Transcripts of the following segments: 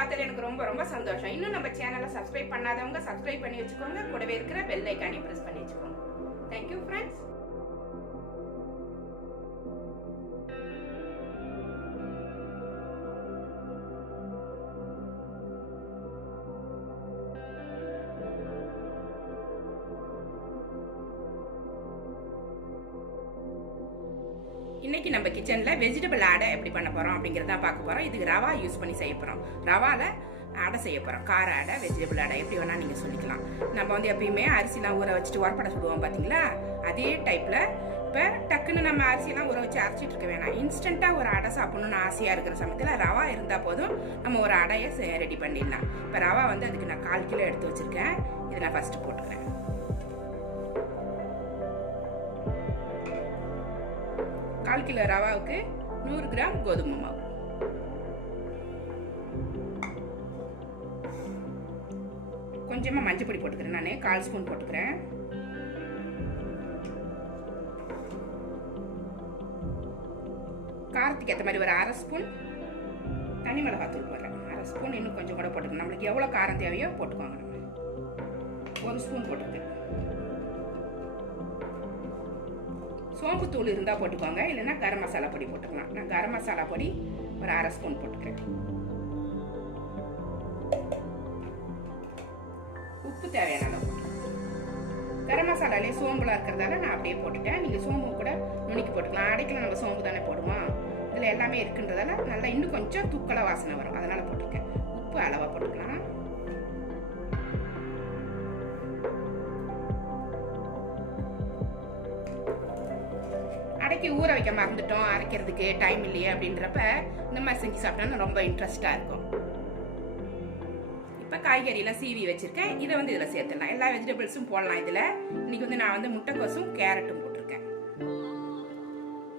பார்த்ததுல எனக்கு ரொம்ப ரொம்ப சந்தோஷம். இன்னும் நம்ம சேனலை சப்ஸ்கிரைப் பண்ணாதவங்க சப்ஸ்கிரைப் பண்ணி வச்சுக்கோங்க. கூடவே இருக்கிற பெல் ஐக்கானையும் ப்ரெஸ் பண்ணி வச்சுக்கோங்க. தேங்க்யூ ஃப்ரெண்ட்ஸ் இன்னைக்கு நம்ம கிச்சனில் வெஜிடபிள் ஆடை எப்படி பண்ண போறோம் தான் பார்க்க போகிறோம் இதுக்கு ரவா யூஸ் பண்ணி செய்ய போகிறோம் ரவால அடை செய்ய போகிறோம் கார அடை வெஜிடபிள் அடை எப்படி வேணால் நீங்கள் சொல்லிக்கலாம். நம்ம வந்து எப்பயுமே அரிசிலாம் ஊற வச்சுட்டு உரப்படை சுடுவோம் பார்த்தீங்களா அதே டைப்பில் இப்போ டக்குன்னு நம்ம அரிசியெல்லாம் ஊற வச்சு அரைச்சிட்டு இருக்க வேணாம். இன்ஸ்டண்ட்டாக ஒரு அடை சாப்பிட்ணுன்னு ஆசையாக இருக்கிற சமயத்தில் ரவா இருந்தால் போதும் நம்ம ஒரு அடையை ரெடி பண்ணிடலாம். இப்போ ரவா வந்து அதுக்கு நான் கால் கிலோ எடுத்து வச்சுருக்கேன். இதை நான் ஃபஸ்ட்டு போட்டுக்கிறேன். கால் கிலோ ரவாவுக்கு நூறு கிராம் கோதுமை மாவு. கொஞ்சமாக மஞ்சள் பொடி போட்டுக்கிறேன் நான். கால் ஸ்பூன் போட்டுக்கிறேன். காரத்துக்கு ஏற்ற மாதிரி ஒரு அரை ஸ்பூன் தனி மிளகாத்தூள் போடுறேன். அரை ஸ்பூன் இன்னும் கொஞ்சம் கூட போட்டுக்கணும். நம்மளுக்கு எவ்வளோ காரம் தேவையோ போட்டுக்கோங்க. நம்ம ஒரு ஸ்பூன் போட்டுக்கிறேன் சோம்பு தூள் இருந்தால் போட்டுக்கோங்க இல்லைன்னா கரம் மசாலா பொடி போட்டுக்கலாம். நான் கரம் மசாலா பொடி ஒரு அரை ஸ்பூன் போட்டுக்கிறேன். உப்பு தேவையான அளவு கரம் மசாலாலே சோம்புலாம் இருக்கிறதால நான் அப்படியே போட்டுட்டேன். நீங்கள் சோம்பு கூட நுணுக்கி போட்டுக்கலாம். அடைக்கல நம்ம சோம்பு தானே போடுவோம்? இதில் எல்லாமே இருக்குன்றதால நல்லா இன்னும் கொஞ்சம் துக்கள வாசனை வரும். அதனால் போட்டிருக்கேன். உப்பு அளவாக போட்டுக்கலாம். கடைக்கு ஊற வைக்க மறந்துட்டோம் அரைக்கிறதுக்கு டைம் இல்லையே அப்படின்றப்ப இந்த மாதிரி செஞ்சு சாப்பிட்டோம்னா ரொம்ப இன்ட்ரெஸ்டாக இருக்கும். இப்போ காய்கறியெல்லாம் சீவி வச்சிருக்கேன். இதை வந்து இதில் சேர்த்துடலாம். எல்லா வெஜிடபிள்ஸும் போடலாம் இதில். இன்னைக்கு வந்து நான் வந்து முட்டைக்கோசும் கேரட்டும் போட்டிருக்கேன்.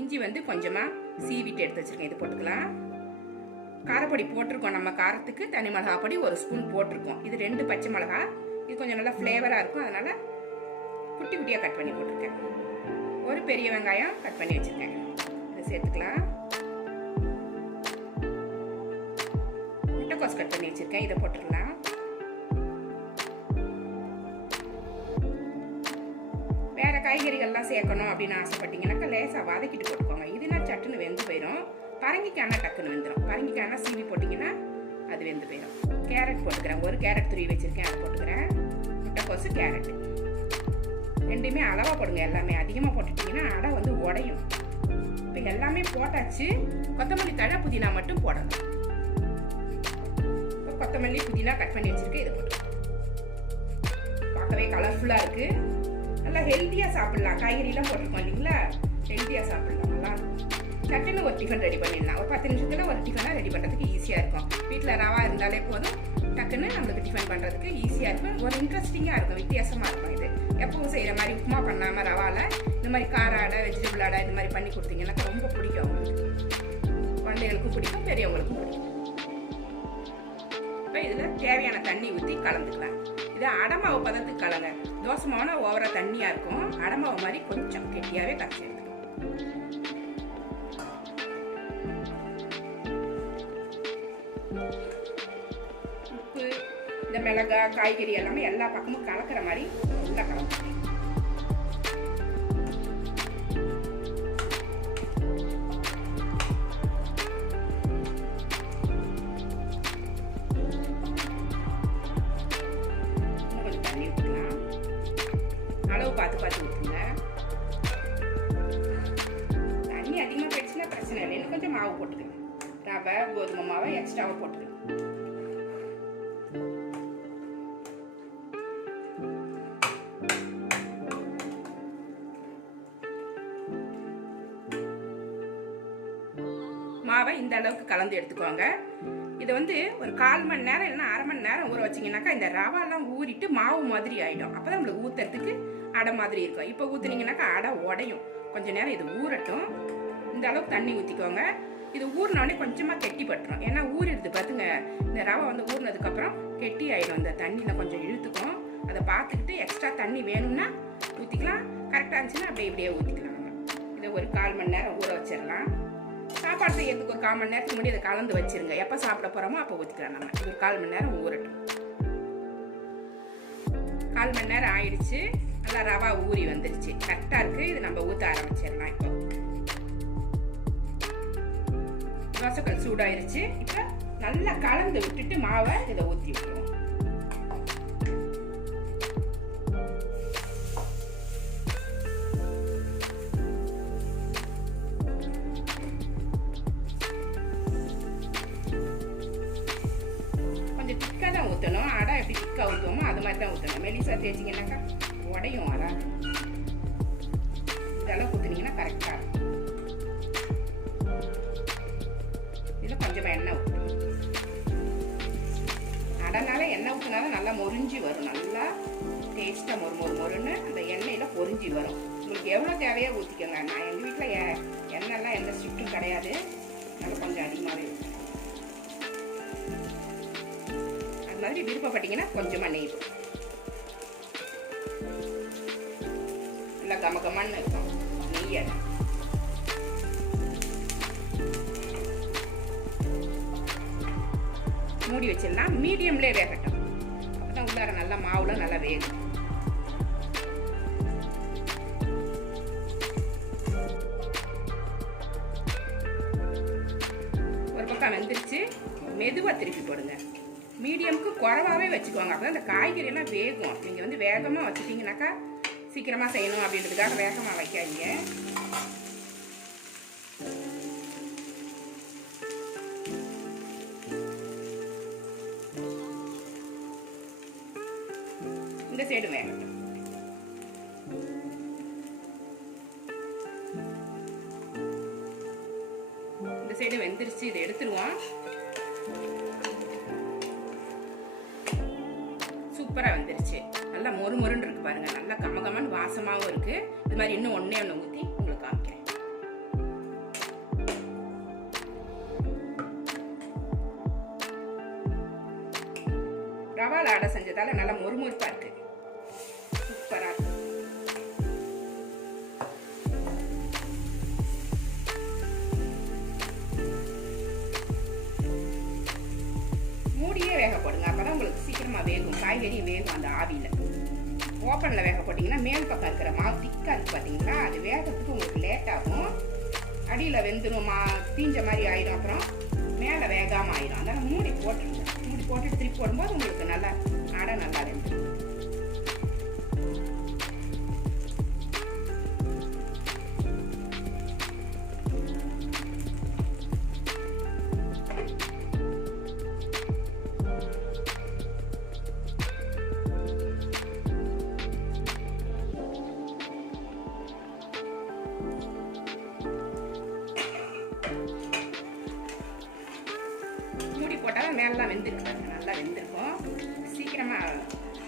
இஞ்சி வந்து கொஞ்சமாக சீவிட்டு எடுத்து வச்சிருக்கேன். இது போட்டுக்கலாம். காரப்பொடி போட்டிருக்கோம் நம்ம காரத்துக்கு. தனி மிளகா பொடி ஒரு ஸ்பூன் போட்டிருக்கோம். இது ரெண்டு பச்சை மிளகா. இது கொஞ்சம் நல்லா ஃப்ளேவராக இருக்கும். அதனால குட்டி குட்டியாக கட் பண்ணி போட்டிருக்கேன். ஒரு பெரிய வெங்காயம் கட் பண்ணி வச்சுருக்கேன் இதை சேர்த்துக்கலாம். முட்டைக்கோஸ் கட் பண்ணி வச்சுருக்கேன். இதை போட்டுடலாம். வேறு காய்கறிகள்லாம் சேர்க்கணும் அப்படின்னு ஆசைப்பட்டீங்கன்னாக்கா லேசாக வதக்கிட்டு போட்டுக்கோங்க. இதுனா சட்டுன்னு வெந்து போயிடும் பரங்கிக்கான டக்குன்னு வெந்துடும் பரங்கிக்கான சீவி போட்டிங்கன்னா அது வெந்து போயிடும் கேரட் போட்டுக்கிறேன். ஒரு கேரட் துருவி வச்சுருக்கேன். அதை போட்டுக்கிறேன். முட்டைக்கோசு கேரட் ரெண்டுமே அளவாக போடுங்க எல்லாமே. அதிகமாக போட்டுட்டிங்கன்னா அடை வந்து உடையும். இப்போ எல்லாமே போட்டாச்சு. கொத்தமல்லி தழை புதினா மட்டும் போடணும். இப்போ கொத்தமல்லி புதினா கட் பண்ணி வச்சிருக்கு இதை போட்டு. பார்க்கவே கலர்ஃபுல்லாக இருக்குது நல்லா ஹெல்த்தியாக சாப்பிட்லாம். காய்கறிலாம் போட்டிருக்கோம் இல்லைங்களா? ஹெல்த்தியாக சாப்பிட்லாம். நல்லா சட்டுன்னு ஒரு டிஃபன் ரெடி பண்ணிடலாம். ஒரு பத்து நிமிஷத்தில் ஒரு டிஃபனாக ரெடி பண்ணுறதுக்கு ஈஸியாக இருக்கும். வீட்டில் ரவா இருந்தாலே போதும். டக்குன்னு நம்மளுக்கு டிஃபன் பண்ணுறதுக்கு ஈஸியாக இருக்கும். ஒரு இன்ட்ரெஸ்டிங்காக இருக்கும். வித்தியாசமாக இருக்கும் இது. எப்பவும் செய்கிற மாதிரி உப்புமா பண்ணாமல் ரவாவில் இந்த மாதிரி கார அடை வெஜிடபிள் அடை இந்த மாதிரி பண்ணி கொடுத்தீங்கன்னா ரொம்ப பிடிக்கும். அவங்களுக்கு குழந்தைகளுக்கும் பிடிக்கும் பெரியவங்களுக்கும் பிடிக்கும். இப்போ இதில் தேவையான தண்ணி ஊற்றி கலந்துக்கலாம். இது அடமாவு பதத்துக்கு கலங்க. தோசை மாவுனா ஓவரா தண்ணியாக இருக்கும். அடமாவு மாதிரி கொஞ்சம் கெட்டியாகவே கரைச்சி எடுத்துக்கலாம். இந்த மிளகா காய்கறி எல்லாமே எல்லா பக்கமும் கலக்கிற மாதிரி நல்லா கலக்கணும். தண்ணி அளவு பார்த்து பார்த்து ஊற்றுங்க தண்ணி அதிகமாக போயிடுச்சுன்னா பிரச்சனை இல்லை. இன்னும் கொஞ்சம் மாவு போட்டுக்கணும் ரவை கோதுமை மாவை எக்ஸ்ட்ராவாக போட்டுக்கணும் இந்த அளவுக்கு கலந்து எடுத்துக்கோங்க. இதை வந்து ஒரு கால் மணி நேரம் இல்லைன்னா அரை மணி நேரம் ஊற வச்சிங்கனாக்கா இந்த ரவாலாம் ஊறிட்டு மாவு மாதிரி ஆகிடும் அப்போ தான் நம்மளுக்கு ஊற்றுறதுக்கு அடை மாதிரி இருக்கும். இப்போ ஊற்றுனீங்கனாக்கா அடை உடையும். கொஞ்சம் நேரம் இது ஊறட்டும். இந்த அளவுக்கு தண்ணி ஊற்றிக்கோங்க இது ஊறினோடனே கொஞ்சமாக கெட்டி பட்டுரும். ஏன்னா ஊறிடுது பார்த்துங்க இந்த ரவை வந்து ஊறினதுக்கப்புறம் கெட்டி ஆயிடும். இந்த தண்ணியில் கொஞ்சம் இழுத்துக்கும். அதை பார்த்துக்கிட்டு எக்ஸ்ட்ரா தண்ணி வேணும்னா ஊற்றிக்கலாம் கரெக்டாக இருந்துச்சுன்னா அப்படியே இப்படியே ஊற்றிக்கலாம் இதை ஒரு கால் மணி நேரம் ஊற வச்சிடலாம். சாப்பாடு செய்யறதுக்கு ஒரு கால் மணி நேரத்துக்கு முன்னாடி அதை கலந்து வச்சிருங்க. எப்போ சாப்பிட போகிறோமோ அப்போ ஊற்றிக்கலாம் நம்ம. ஒரு கால் மணி நேரம் ஊறட்டும். கால் மணி நேரம் ஆயிடுச்சு. நல்லா ரவா ஊறி வந்துருச்சு. கரெக்டாக இருக்குது இது நம்ம ஊற்ற ஆரம்பிச்சிடலாம் இப்போ. தோசைக்கல் சூடாயிருச்சு. இப்போ நல்லா கலந்து விட்டுட்டு மாவை இதை ஊற்றி விட்டுருவோம். ஊற்றணும் அடை எப்படி திக்காக ஊற்றுவோமோ அது மாதிரி தான் ஊற்றணும் மெலிசா தேய்ச்சிங்கன்னாக்கா உடையும் வராது இதெல்லாம் ஊற்றுனீங்கன்னா கரெக்டாக இருக்கும். இதில் கொஞ்சமாக எண்ணெய் ஊற்றணும் அடைனால எண்ணெய் ஊற்றினாலும் நல்லா முறிஞ்சி வரும். நல்லா டேஸ்ட்டாக மொறு மொறு மொறுன்னு அந்த எண்ணெயில் பொறிஞ்சி வரும். உங்களுக்கு எவ்வளோ தேவையோ ஊற்றிக்கோங்க நான் எங்கள் வீட்டில் எண்ணெய்லாம் எந்த ஸ்ட்ரிக்டும் கிடையாது. நல்லா கொஞ்சம் அதிகமாகவே இருக்கும் மாதிரி விருப்பப்பட்டீங்கன்னா கொஞ்சமாக நெய் போடும். நல்லா கம கமன்னு இருக்கும். நெய் மூடி வச்சிடலாம். மீடியம்லேயே வேகட்டும். அப்பதான் உள்ளார நல்லா மாவுல நல்லா வேகும். ஒரு பக்கம் வெந்துருச்சு. மெதுவாக திருப்பி போடுங்க. மீடியமுக்கு குறவாகவே வச்சுக்குவாங்க. அப்போ அந்த காய்கறியெல்லாம் வேகும். நீங்கள் வந்து வேகமாக வச்சுட்டிங்கனாக்கா சீக்கிரமாக செய்யணும் அப்படின்றதுக்காக வேகமாக வைக்காதீங்க. இந்த சைடு வேகட்டும் இந்த சைடு வெந்துருச்சு. இதை எடுத்துருவோம். சூப்பராக வந்துருச்சு. நல்லா மொறு மொறுன்னு இருக்கு பாருங்க. நல்லா கம வாசமாகவும் வாசமாவும் இருக்கு. இது மாதிரி இன்னும் ஒன்றே ஒன்று ஊற்றி உங்களுக்கு காமிக்கிறேன். ரவால அடை செஞ்சதால நல்லா மொறுமொறுப்பா இருக்கு. சூப்பரா இருக்கு. மூடியே வேக போடுங்க வேகும். காய்கறி வேகும் அந்த ஆவியில். ஓப்பனில் வேக போட்டிங்கன்னா மேல் பக்கம் இருக்கிற மாவு திக்காக இருக்குது பாத்தீங்களா? அது வேகத்துக்கு உங்களுக்கு லேட் ஆகும். அடியில வெந்துடும் மா தீஞ்ச மாதிரி ஆயிடும் அப்புறம் மேலே வேகாமல் ஆயிடும் அதனால் மூடி போட்டுருங்க. மூடி போட்டுட்டு திருப்பி போடும்போது உங்களுக்கு நல்லா அடை நல்லா வெந்துடும் நல்லா மேலாம் பாருங்க நல்லா வெந்திருக்கும். சீக்கிரமா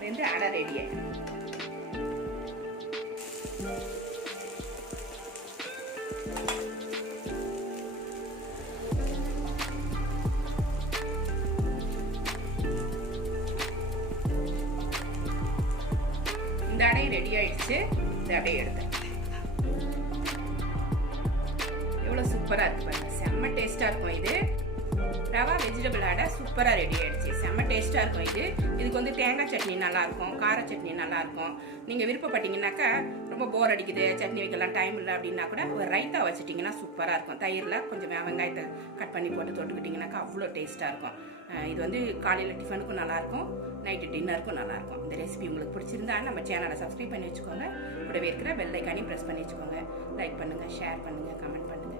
வெந்து அடை ரெடி ஆயிடும். இந்த அடை ரெடி ஆயிடுச்சு. இந்த அடையை எடுத்தேன் எவ்வளோ சூப்பராக இருக்கு பாருங்க. செம்ம டேஸ்ட்டாக இருக்கும் இது. ரவா வெஜிடபிள் அடை சூப்பராக ரெடி ஆகிடுச்சு செம்ம டேஸ்ட்டாக இருக்கும் இது. இதுக்கு வந்து தேங்காய் சட்னி நல்லாயிருக்கும் கார சட்னி நல்லாயிருக்கும். நீங்கள் விருப்பப்பட்டீங்கன்னாக்கா ரொம்ப போர் அடிக்குது சட்னி வைக்கலாம் டைம் இல்லை அப்படின்னா கூட ஒரு ரைத்தா வச்சுட்டிங்கன்னா சூப்பராக இருக்கும். தயிரில் கொஞ்சம் வெங்காயத்தை கட் பண்ணி போட்டு தொட்டுக்கிட்டிங்கனாக்கா அவ்வளோ டேஸ்ட்டாக இருக்கும். இது வந்து காலையில் டிஃபனுக்கும் நல்லாயிருக்கும் நைட்டு டின்னருக்கும் நல்லாயிருக்கும். இந்த ரெசிபி உங்களுக்கு பிடிச்சிருந்தா நம்ம சேனலை சப்ஸ்கிரைப் பண்ணி வச்சுக்கோங்க. கூடவே இருக்கிற பெல் ஐக்கானையும் ப்ரெஸ் பண்ணி வச்சுக்கோங்க. லைக் பண்ணுங்கள் ஷேர் பண்ணுங்கள் கமெண்ட் பண்ணுங்கள்